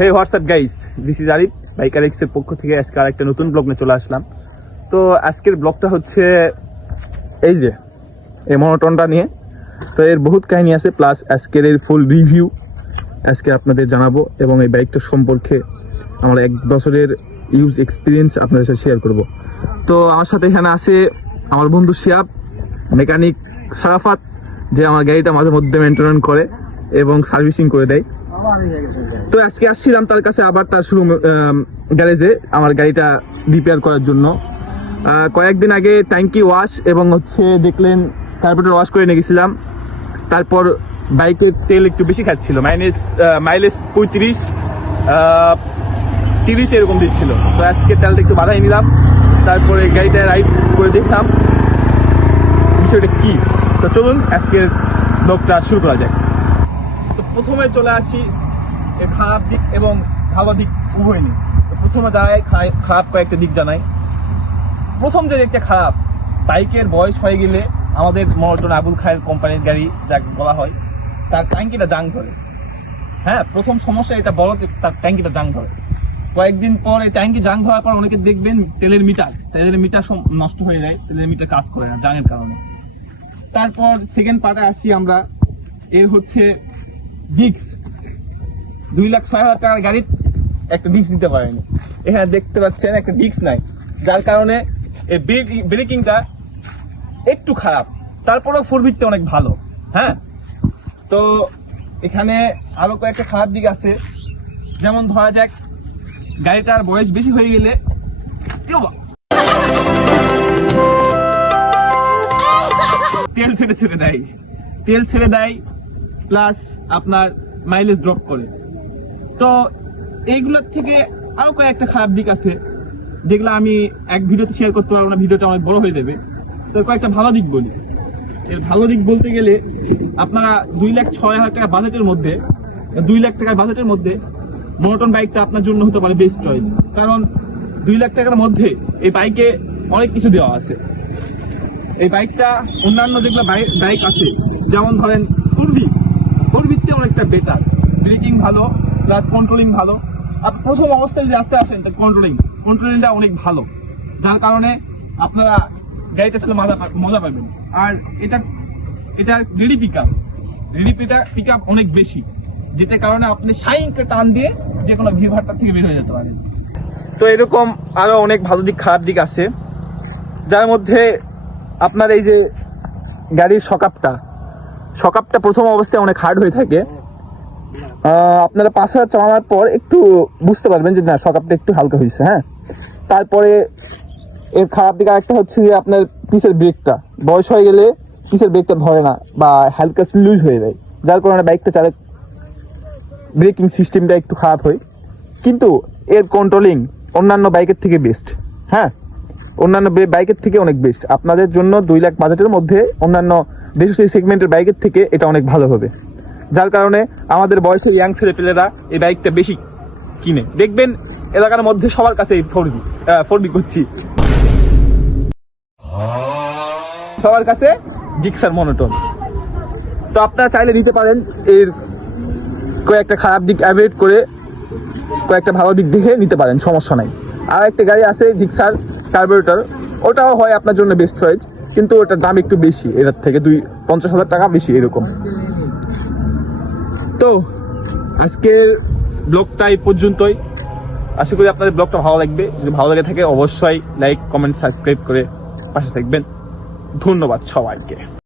Hey WhatsApp guys this is Arif biker এক্সের পক্ষ থেকে আজকে আরেকটা নতুন ব্লগ নিয়ে চলে আসলাম। তো আজকের ব্লগটা হচ্ছে এই যে, এই মনোটনটা নিয়ে। তো এর বহুত কাহিনী আছে প্লাস আজকের এর ফুল রিভিউ আজকে আপনাদের জানাব এবং এই বাইকটা সম্পর্কে আমার এক বছরের ইউজ এক্সপিরিয়েন্স আপনাদের সাথে শেয়ার করব। তো আমার সাথে এখানে আছে আমার বন্ধু শিয়াব মেকানিক সারাফাত, যে আমার গাড়িটা মাঝে মধ্যে মেনটেন করে। এবং সার্ভিসিং করে দেয়। তো আজকে আসছিলাম তার কাছে আবার তার শুরু গ্যারেজে আমার গাড়িটা রিপেয়ার করার জন্য। কয়েকদিন আগে ট্যাঙ্কি ওয়াশ এবং হচ্ছে দেখলেন কার্পেটার ওয়াশ করে নিয়ে গেছিলাম। তারপর বাইকের তেল একটু বেশি খাচ্ছিল মাইলেজ মাইলেজ পঁয়ত্রিশ তিরিশ এরকম দিচ্ছিল। তো আজকে তেলটা একটু বাধাই নিলাম, তারপরে গাড়িটা রাইড করে দেখলাম। বিষয়টা কি? তো চলুন, আজকের ব্লগটা শুরু করা যায় প্রথমে চলে আসি খারাপ দিক এবং ভালো দিক উভয় নিয়ে। প্রথমে জানাই খারাপ- কয়েকটা দিক জানাই। প্রথম যে দিকটা খারাপ, বাইকের বয়স হয়ে গেলে আমাদের মর্টন আবুল খায়ের কোম্পানির গাড়ি, যাকে বলা হয়, তার ট্যাঙ্কিটা জাং ধরে হ্যাঁ প্রথম সমস্যা এটা বড় যে তার ট্যাঙ্কিটা জাং ধরে কয়েকদিন পর এই ট্যাঙ্কি জাং ধরার পর অনেকে দেখবেন তেলের মিটার তেলের মিটার নষ্ট হয়ে যায়, তেলের মিটার কাজ করে না জাঙের কারণে। তারপর সেকেন্ড পার্টে আসি আমরা, এর হচ্ছে ডিক্স দুই লাখ ছয় হাজার টাকার গাড়ি একটা ডিক্স দিতে পারেনি। এখানে দেখতে পাচ্ছেন একটা ডিক্স নাই। যার কারণে এই ব্রেকিংটা একটু খারাপ। তারপরেও ফোর বিটটা অনেক ভালো। হ্যাঁ? তো এখানে আরও কয়েকটা খারাপ দিক আছে। যেমন ধরা যাক গাড়িটার বয়স বেশি হয়ে গেলে তেল ছেড়ে ছেড়ে দেয়। তেল ছেড়ে দেয় প্লাস আপনার মাইলেজ ড্রপ করে। তো এইগুলোর থেকে আরও কয়েকটা খারাপ দিক আছে, যেগুলো আমি এক ভিডিওতে শেয়ার করতে পারব না, ভিডিওটা অনেক বড় হয়ে যাবে। তো কয়েকটা ভালো দিক বলি। এর ভালো দিক বলতে গেলে আপনারা দুই লাখ ছয় হাজার টাকা বাজেটের মধ্যে, দুই লাখ টাকার বাজেটের মধ্যে মোটন বাইকটা আপনার জন্য হতে পারে বেস্ট চয়েস কারণ দুই লাখ টাকার মধ্যে এই বাইকে অনেক কিছু দেওয়া আছে। এই বাইকটা অন্যান্য যেগুলো বাইক আছে, যেমন ধরেন ফোরবি ফোরবিতে অনেকটা বেটার ব্রেকিং ভালো প্লাস কন্ট্রোলিং ভালো। আর প্রথম অবস্থায় যদি আসতে আসেন তা কন্ট্রোলিং কন্ট্রোলিংটা অনেক ভালো। যার কারণে আপনারা গাড়িটা ছিল মজা মজা পাবেন। আর এটা এটা ready pick up ready pick up অনেক বেশি। যেটার কারণে আপনি সাইনকে টান দিয়ে যে কোনো ভিড় থেকে বের হয়ে যেতে পারেন। তো এরকম আরও অনেক ভালো দিক, খারাপ দিক আছে। যার মধ্যে আপনার এই যে গাড়ির সকাপটা সকাপটা প্রথম অবস্থায় অনেক হার্ড হয়ে থাকে। আপনারা পাঁচ হাজার চালানোর পর একটু বুঝতে পারবেন যে না, সকাপটা একটু হালকা হয়েছে হ্যাঁ? তারপরে এর খারাপ দিক একটা হচ্ছে যে আপনার পিসের ব্রেকটা বয়স হয়ে গেলে পিসের ব্রেকটা ধরে না বা হালকা লুজ হয়ে যায়। যার কারণে বাইকটা চালে ব্রেকিং সিস্টেমটা একটু খারাপ হয়। কিন্তু এর কন্ট্রোলিং অন্যান্য বাইকের থেকে বেস্ট হ্যাঁ? অন্যান্য বাইকের থেকে অনেক বেস্ট আপনাদের জন্য দুই লাখ বাজেটের মধ্যে অন্যান্য দেশীয় সেগমেন্টের বাইকের থেকে এটা অনেক ভালো হবে। যার কারণে আমাদের বয়সের ইয়াং ছেলেপেলেরা এই বাইকটা বেশি কিনে। দেখবেন এলাকার মধ্যে সবার কাছে এই ফোর বি ফোর বি করছি। সবার কাছে জিক্সার মনোটন। তো আপনারা চাইলে নিতে পারেন এর কয়েকটা খারাপ দিক অ্যাভয়েড করে কয়েকটা ভালো দিক দেখে নিতে পারেন, সমস্যা নাই। আর একটা গাড়ি আছে জিক্সার কার্বোরেটর ওটাও হয় আপনার জন্য বেস্ট চয়েস কিন্তু ওটার দাম একটু বেশি, এটার থেকে দুই, পঞ্চাশ হাজার টাকা বেশি এরকম। তো, আজকের ব্লগটা এই পর্যন্তই। আশা করি আপনাদের ব্লগটা ভালো লাগবে। যদি ভালো লাগে থাকে, অবশ্যই লাইক কমেন্ট সাবস্ক্রাইব করে পাশে থাকবেন। ধন্যবাদ সবাইকে।